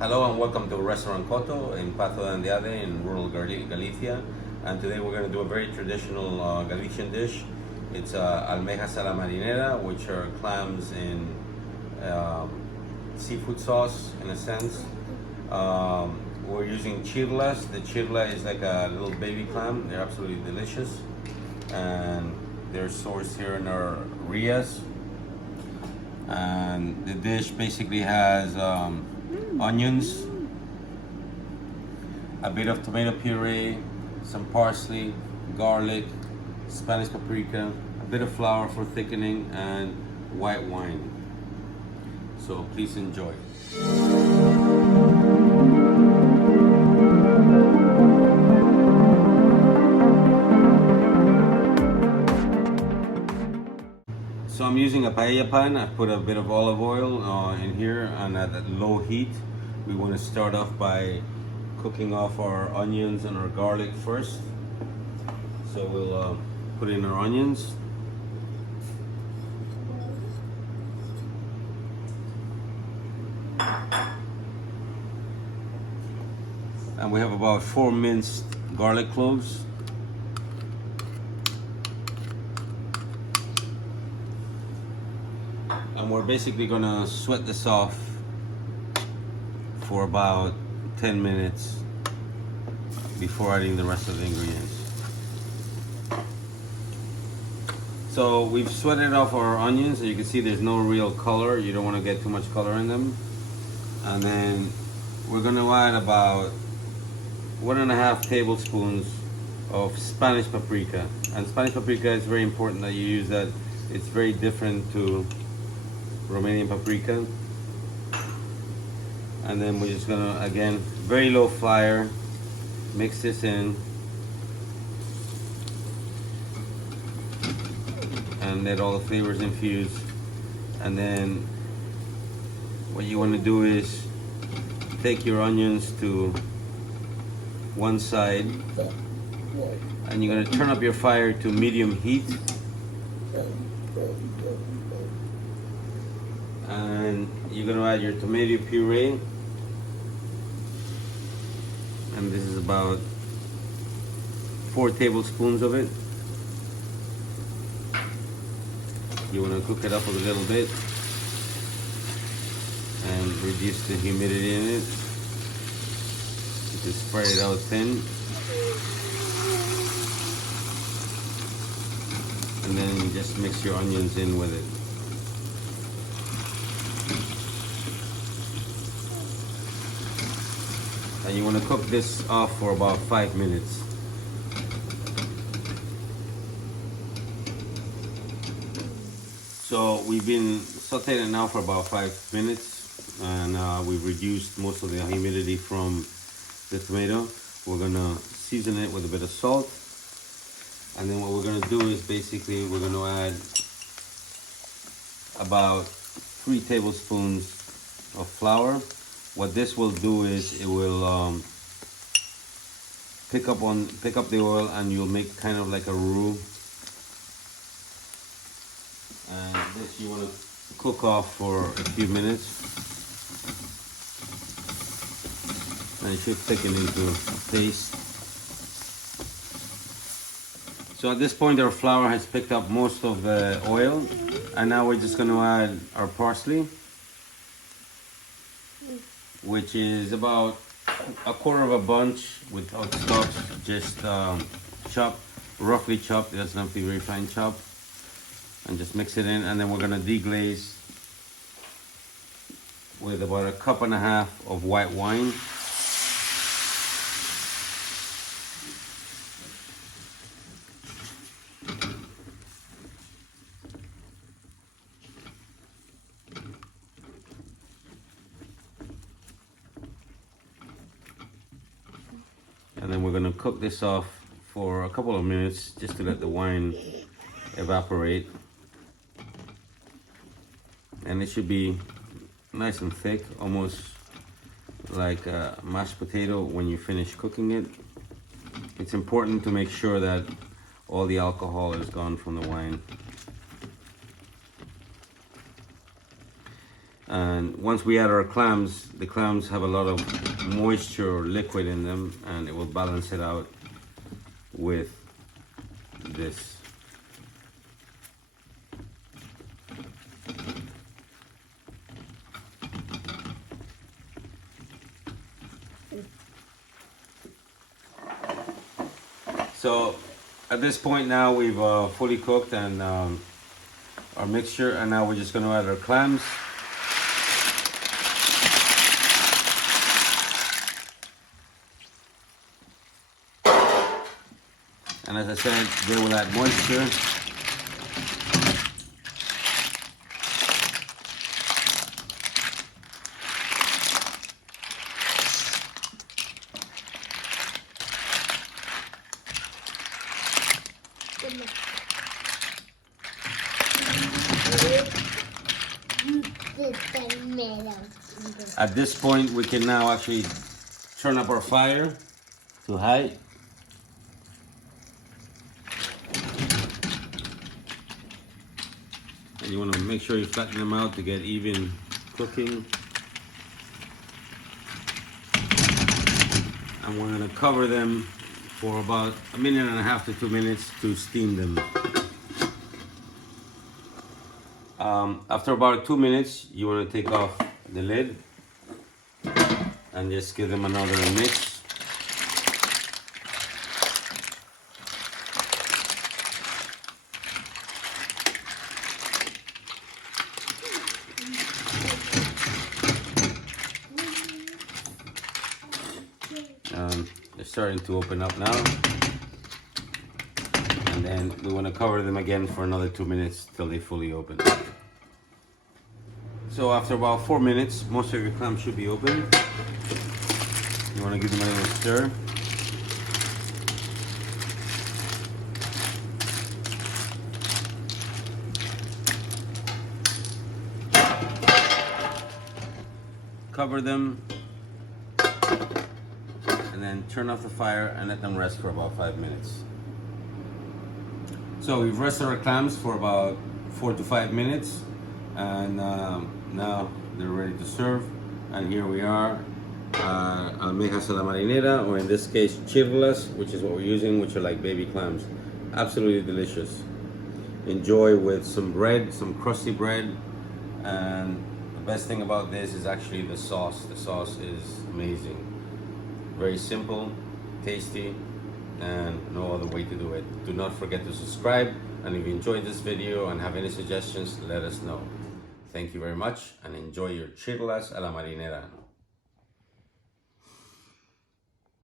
Hello and welcome to Restaurant Coto in Pato de Andrade in rural Galicia. And today we're going to do a very traditional Galician dish. It's Almejas a la marinera, which are clams in seafood sauce in a sense. We're using Chirlas. The chirla is like a little baby clam. They're absolutely delicious. And they're sourced here in our Rias. And the dish basically has onions, a bit of tomato puree, some parsley, garlic, Spanish paprika, a bit of flour for thickening, and white wine. So please enjoy. So I'm using a paella pan. I put a bit of olive oil in here, and at low heat we want to start off by cooking off our onions and our garlic first. So we'll put in our onions. And we have about 4 minced garlic cloves. And we're basically gonna sweat this off for about 10 minutes before adding the rest of the ingredients. So we've sweated off our onions, and you can see there's no real color. You don't want to get too much color in them. And then we're gonna add about 1.5 tablespoons of Spanish paprika. And Spanish paprika is very important that you use that. It's very different to Romanian paprika. And then we're just gonna, again, very low fire, mix this in and let all the flavors infuse. And then what you want to do is take your onions to one side, and you're going to turn up your fire to medium heat. And you're going to add your tomato puree, and this is about 4 tablespoons of it. You want to cook it up a little bit and reduce the humidity in it. Just spread it out thin, and then you just mix your onions in with it. And you want to cook this off for about 5 minutes. So we've been sauteing it now for about 5 minutes, and we've reduced most of the humidity from the tomato. We're gonna season it with a bit of salt, and then what we're gonna do is basically we're gonna add about 3 tablespoons of flour. What this will do is it will pick up the oil, and you'll make kind of like a roux. And this you want to cook off for a few minutes, and it should thicken into a paste. So at this point our flour has picked up most of the oil, and now we're just going to add our parsley, which is about 1/4 of a bunch without stalks, just chopped, roughly chopped. It doesn't have to be very fine chopped. And just mix it in, and then we're gonna deglaze with about 1.5 cups of white wine. And then we're gonna cook this off for a couple of minutes just to let the wine evaporate. And it should be nice and thick, almost like a mashed potato when you finish cooking it. It's important to make sure that all the alcohol is gone from the wine. And once we add our clams, the clams have a lot of moisture or liquid in them, and it will balance it out with this. So at this point now we've fully cooked and our mixture, and now we're just going to add our clams. And as I said, they will add moisture. At this point, we can now actually turn up our fire to high. And you want to make sure you flatten them out to get even cooking. And we're going to cover them for about 1.5 to 2 minutes to steam them. After about 2 minutes, you want to take off the lid and just give them another mix. They're starting to open up now. And then we want to cover them again for another 2 minutes till they fully open. So after about 4 minutes, most of your clams should be open. You want to give them a little stir. Cover them. And then turn off the fire and let them rest for about 5 minutes. So we've rested our clams for about 4 to 5 minutes. And now they're ready to serve, and here we are, Almejas a la marinera, or in this case Chirlas, which is what we're using, which are like baby clams. Absolutely delicious. Enjoy with some bread, some crusty bread, and the best thing about this is actually the sauce. The sauce is amazing. Very simple, tasty, and no other way to do it. Do not forget to subscribe, and if you enjoyed this video and have any suggestions, let us know. Thank you very much, and enjoy your Chirlas a la marinera.